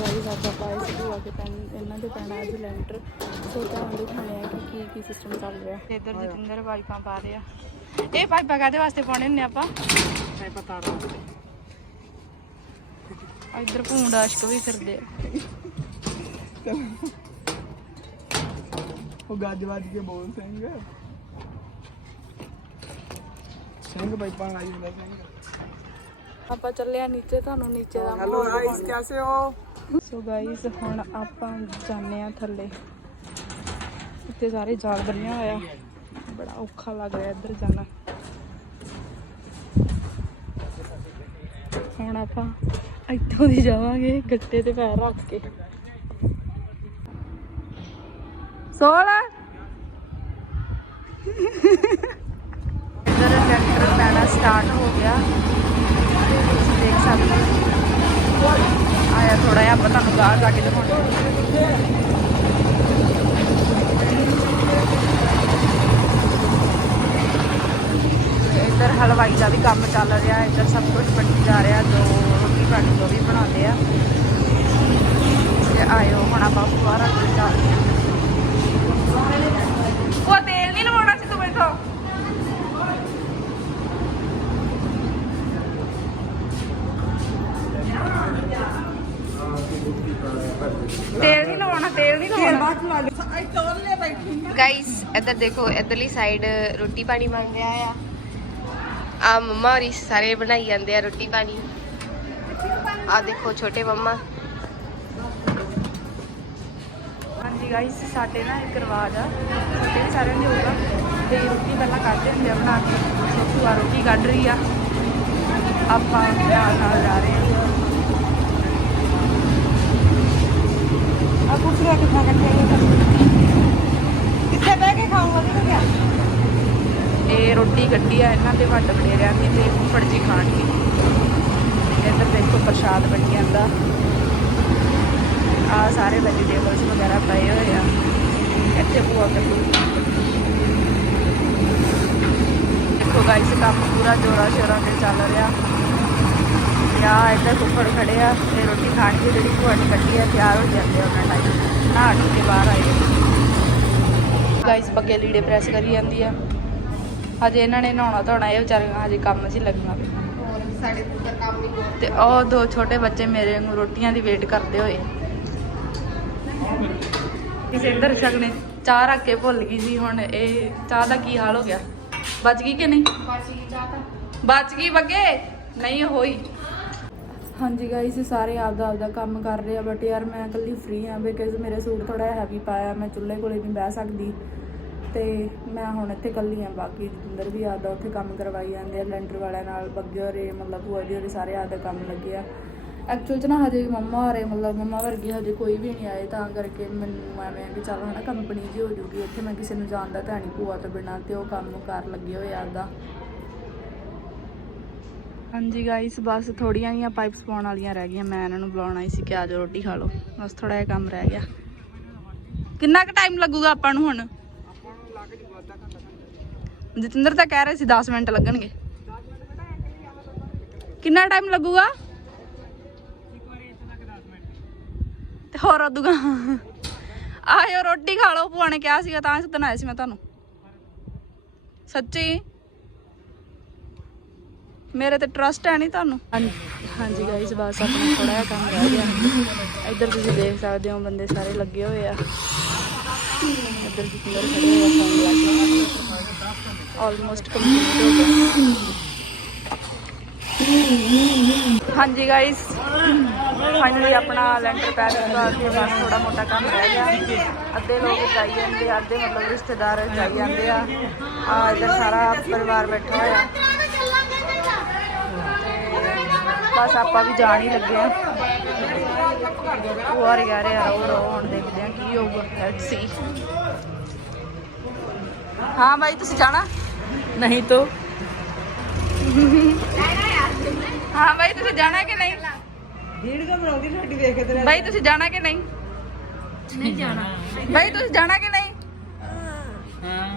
Sorry ਸਾਡਾ apply ਸੀ ਉਹ ਕਿ ਪੈਣ ਇਹਨਾਂ ਦੇ ਪੈਣਾ ਅੱਜ ਲੈਂਟਰ ਸੋ ਤਾਂ ਹੁਣ ਦਿਖਾਣੇ ਆ ਕਿ ਕੀ ਕੀ ਸਿਸਟਮ ਚੱਲ ਰਿਹਾ ਇੱਧਰ ਜਤਿੰਦਰ ਬਾਈਕਾਂ ਪਾ ਰਹੇ ਆ ਇਹ ਬਗਾ ਦੇ ਵਾਸਤੇ ਪਾਉਣੇ ਨੇ ਆਪਾਂ ਪਾਈਪਾਂ ਤਾਰ ਵਾਸਤੇ ਇਧਰ ਭੂੰਡ ਆਸ਼ਕ ਵੀ ਕਰਦੇ ਆ ਉਹ ਗੱਜ ਵੱਜ ਕੇ ਬੋਲ ਸਿੰਘ ਸਿੰਘ ਪਾਈਪਾਂ ਲਾਈ ਹੁੰਦਾ ਸਿੰਘ ਆਪਾਂ ਚੱਲੇ ਆ ਨੀਚੇ ਤੁਹਾਨੂੰ ਨੀਚੇ ਦਾ ਹੈਲੋ ਗਾਇਸ ਕਿਵੇਂ ਹੋ ਸੋ ਗਾਈਸ ਹੁਣ ਆਪਾਂ ਜਾਂਦੇ ਆ ਥੱਲੇ। ਇੱਥੇ ਸਾਰੇ ਜਾਲ ਬਣਿਆ ਹੋਇਆ। ਬੜਾ ਔਖਾ ਲੱਗ ਰਿਹਾ ਇੱਧਰ ਜਾਣਾ। ਹੁਣ ਆਪਾਂ ਇੱਥੋਂ ਦੀ ਜਾਵਾਂਗੇ ਗੱਟੇ ਤੇ ਪੈਰ ਰੱਖ ਕੇ। ਸੋਲ। ਇੱਧਰ ਟਰੈਕਟਰ ਪੈਣਾ ਸਟਾਰਟ ਹੋ ਗਿਆ। ਤੁਸੀਂ ਦੇਖ ਸਕਦੇ ਹੋ। ਆਇਆ ਥੋੜਾ ਜਿਹਾ, ਆਪਾਂ ਤੁਹਾਨੂੰ ਬਾਹਰ ਜਾ ਕੇ ਦਿਖਾਉਂਦੇ ਇੱਧਰ ਹਲਵਾਈ ਦਾ ਵੀ ਕੰਮ ਚੱਲ ਰਿਹਾ ਹੈ ਇੱਧਰ ਸਭ ਕੁਝ ਬਣੀ ਜਾ ਰਿਹਾ, ਜੋ ਰੋਟੀ ਪਾਣੀ ਜੋ ਵੀ ਬਣਾਉਂਦੇ ਆ। ਤੇ ਆਇਓ ਹੁਣ ਆਪਾਂ ਬਾਹਰ ਫੁਆਰਾ ਤੇ ਚੱਲਦੇ ਹਾਂ ਉਹ ਤੇਲ ਨਹੀਂ ਲਵਾਉਣਾ ਸੀ ਤੂੰ ਮੈਥੋਂ ਤੇਲ ਨਹੀਂ ਗਾਇਸ ਇੱਧਰ ਦੇਖੋ ਇੱਧਰਲੀ ਸਾਈਡ ਰੋਟੀ ਪਾਣੀ ਬਣ ਰਿਹਾ ਆ। ਆ ਮੰਮਾ ਹੋਰੀ ਸਾਰੇ ਬਣਾਈ ਜਾਂਦੇ ਆ ਰੋਟੀ ਪਾਣੀ। ਆ ਦੇਖੋ ਛੋਟੇ ਮੰਮਾ। ਹਾਂਜੀ ਗਾਈਸ ਸਾਡੇ ਨਾ ਇੱਕ ਰਿਵਾਜ ਆ। ਸਾਡੇ ਵੀ ਸਾਰਿਆਂ ਦੇ ਹੋਊਗਾ ਤੇ ਰੋਟੀ ਪਹਿਲਾਂ ਕੱਢਦੇ ਹੁੰਦੇ ਆ ਬਣਾ ਕੇ। ਸੋ ਭੂਆ ਰੋਟੀ ਕੱਢ ਰਹੀ ਆ। ਆਪਾਂ ਨਾਲ ਨਾਲ ਜਾ ਰਹੇ ਹਾਂ ਆ ਕੁਰਸੀਆਂ ਕਿੱਥਾਂ ਕੱਟੀਆਂ ਕਿੱਥੇ ਬਹਿ ਕੇ ਖਾਊਂਗਾ ਤੇ ਕਿਆ ਇਹ ਰੋਟੀ ਕੱਢੀ ਆ, ਇਹਨਾਂ ਦੇ ਵੱਡ ਵਡੇਰਿਆਂ ਦੀ ਤੇ ਫੁੱਫੜ ਜੀ ਖਾਣਗੇ ਇੱਧਰ ਦੇਖੋ ਪ੍ਰਸ਼ਾਦ ਬਣੀ ਜਾਂਦਾ ਆ ਸਾਰੇ ਵੈਜੀਟੇਬਲਸ ਵਗੈਰਾ ਪਏ ਹੋਏ ਆ। ਇੱਥੇ ਭੂਆ ਕੱਢੂ ਦੇਖੋ ਗਾਈਸ ਕੰਮ ਪੂਰਾ ਜੋਰਾ ਸ਼ੋਰਾਂ ਤੇ ਚੱਲ ਰਿਹਾ। ਤੇ ਆ ਇੱਧਰ ਫੁੱਫੜ ਖੜੇ ਆ, ਤੇ ਰੋਟੀ ਖਾਣਗੇ ਜਿਹੜੀ ਭੂਆ ਨੇ ਕੱਢੀ ਆ, ਤਿਆਰ ਹੋ ਜਾਂਦੇ ਆ ਉਹਨਾਂ ਟਾਈਮ ਨਹਾ ਕੇ ਬਾਹਰ ਆਏ। ਗਾਈਸ ਪੱਕੇ ਲੀੜੇ ਪ੍ਰੈਸ ਕਰੀ ਜਾਂਦੀ ਆ। ਹਜੇ ਇਹਨਾਂ ਨੇ ਨਹਾਉਣਾ ਧੋਣਾ ਇਹ ਵਿਚਾਰੀਆਂ ਹਜੇ ਕੰਮ 'ਚ ਹੀ ਸਾਡੇ ਕੰਮ ਨਹੀਂ ਤੇ ਉਹ ਦੋ ਛੋਟੇ ਬੱਚੇ ਮੇਰੇ ਵਾਂਗੂ ਰੋਟੀਆਂ ਦੀ ਵੇਟ ਕਰਦੇ ਹੋਏ। ਕਿਸੇ ਇੰਦਰ ਸ਼ਕ ਨੇ ਚਾਹ ਰੱਖ ਕੇ ਭੁੱਲ ਗਈ ਸੀ ਹੁਣ ਇਹ ਚਾਹ ਦਾ ਕੀ ਹਾਲ ਹੋ ਗਿਆ? ਬਚ ਗਈ ਕਿ ਨਹੀਂ? ਬਚ ਗਈ ਬੱਗੇ? ਨਹੀਂ ਹੋਈ। ਹਾਂਜੀ ਗਾਈਸ ਸਾਰੇ ਆਪਦਾ ਆਪਦਾ ਕੰਮ ਕਰ ਰਹੇ ਆ ਬਟ ਯਾਰ ਮੈਂ ਇਕੱਲੀ ਫ੍ਰੀ ਆ ਬਿਕਾਜ਼ ਮੇਰੇ ਸੂਟ ਥੋੜਾ ਹੈਵੀ ਪਾਇਆ ਮੈਂ ਚੁੱਲ੍ਹੇ ਕੋਲੇ ਨਹੀਂ ਬਹਿ ਸਕਦੀ। ਤੇ ਮੈਂ ਹੁਣ ਇੱਥੇ ਇਕੱਲੀ ਆ, ਬਾਕੀ ਜਿੰਦਰ ਵੀ ਆਦਾ ਉੱਥੇ ਕੰਮ ਕਰਵਾਈ ਜਾਂਦੇ ਆ ਲੈਂਟਰ ਵਾਲਿਆਂ ਨਾਲ, ਬੱਗੇ ਹੋਰੇ, ਮਤਲਬ ਭੂਆ ਜੀ ਹੋਰੇ ਸਾਰੇ ਆਪਦਾ ਕੰਮ ਲੱਗੇ ਆ। ਐਕਚੁਅਲ ਚ ਨਾ ਹਜੇ ਮੰਮਾ ਹੋਰੇ, ਮਤਲਬ ਮੰਮਾ ਵਰਗੇ ਹਜੇ ਕੋਈ ਵੀ ਨਹੀਂ ਆਏ, ਤਾਂ ਕਰਕੇ ਮੈਨੂੰ ਐਵੇਂ ਆ ਕਿ ਚੱਲ ਹਨਾ ਕੰਪਨੀ ਜੀ ਹੋ ਜੂਗੀ ਇੱਥੇ ਮੈਂ ਕਿਸੇ ਨੂੰ ਜਾਣਦਾ ਤਾਂ ਨਹੀਂ ਭੂਆ ਤੋਂ ਬਿਨਾਂ ਤੇ ਉਹ ਕੰਮ ਕਰ ਲੱਗੇ ਹੋਏ ਆ ਹਾਂਜੀ ਗਾਇਸ ਬਸ ਥੋੜੀਆਂ ਜਿਹੀਆਂ ਪਾਈਪਸ ਪਾਉਣ ਵਾਲੀਆਂ ਰਹਿ ਗਈਆਂ, ਮੈਂ ਇਹਨਾਂ ਨੂੰ ਬੁਲਾਉਣਾ ਹੀ ਸੀ, ਕਿ ਆਜੋ ਰੋਟੀ ਖਾ ਲਓ। ਬਸ ਥੋੜਾ ਜਿਹਾ ਕੰਮ ਰਹਿ ਗਿਆ। ਕਿੰਨਾ ਕੁ ਟਾਈਮ ਲੱਗੂਗਾ ਆਪਾਂ ਨੂੰ ਹੁਣ? ਜਤਿੰਦਰ ਤਾਂ ਕਹਿ ਰਹੇ ਸੀ 10 ਮਿੰਟ ਲੱਗਣਗੇ। ਕਿੰਨਾ ਟਾਈਮ ਲੱਗੂਗਾ? ਤੇ ਹੋਰ ਉਦੂਗਾ ਆਇਓ ਰੋਟੀ ਖਾ ਲਓ, ਭੂਆ ਨੇ ਕਿਹਾ ਸੀਗਾ, ਤਾਂ ਸੱਦਣ ਆਇਆ ਸੀ ਮੈਂ ਤੁਹਾਨੂੰ। ਸੱਚੀ? ਮੇਰੇ ਤੇ ਟਰਸਟ ਹੈ ਨਹੀਂ ਤੁਹਾਨੂੰ। ਹਾਂਜੀ ਗਾਈਸ ਬਸ ਆਪਣਾ ਥੋੜਾ ਜਿਹਾ ਕੰਮ ਰਹਿ ਗਿਆ। ਇੱਧਰ ਤੁਸੀਂ ਦੇਖ ਸਕਦੇ ਹੋ, ਬੰਦੇ ਸਾਰੇ ਲੱਗੇ ਹੋਏ ਆ। ਇੱਧਰ ਜਿੰਦਰ ਖੜੇ ਹੋਏ ਫੋਨ ਲਾ ਕੇ ਆਲਮੋਸਟ ਕੰਪਲੀਟ ਹੋ ਗਿਆ ਹਾਂਜੀ ਗਾਈਸ ਫਾਈਨਲੀ ਆਪਣਾ ਲੈਂਟਰ ਪੈਕ ਕਰ ਕੇ ਬਸ ਥੋੜਾ ਮੋਟਾ ਕੰਮ ਰਹਿ ਗਿਆ। ਅੱਧੇ ਲੋਕ ਜਾਈ ਜਾਂਦੇ ਅੱਧੇ ਮਤਲਬ ਰਿਸ਼ਤੇਦਾਰ ਜਾਈ ਜਾਂਦੇ ਆ। ਆ ਇੱਧਰ ਸਾਰਾ ਪਰਿਵਾਰ ਬੈਠਾ ਹੋਇਆ। ਬਸ ਆਪਾਂ ਵੀ ਜਾਣ ਹੀ ਲੱਗੇ ਆ। ਉਹ ਆ ਰਿਹਾ ਰਿਹਾ ਰੋ ਰੋ ਹੁਣ ਦੇਖਦੇ ਆ ਕੀ ਹੋਊਗਾ। ਲੈਟਸ ਸੀ ਹਾਂ ਭਾਈ ਤੁਸੀਂ ਜਾਣਾ? ਨਹੀਂ ਤੋ। ਹਾਂ ਭਾਈ ਤੁਸੀਂ ਜਾਣਾ ਕਿ ਨਹੀਂ? ਵੀਡੀਓ ਬਣਾਉਂਦੀ ਤੁਹਾਡੀ ਵੇਖ ਕੇ ਤੇਰਾ ਭਾਈ ਤੁਸੀਂ ਜਾਣਾ ਕਿ ਨਹੀਂ? ਨਹੀਂ ਜਾਣਾ। ਭਾਈ ਤੁਸੀਂ ਜਾਣਾ ਕਿ ਨਹੀਂ? ਹਾਂ।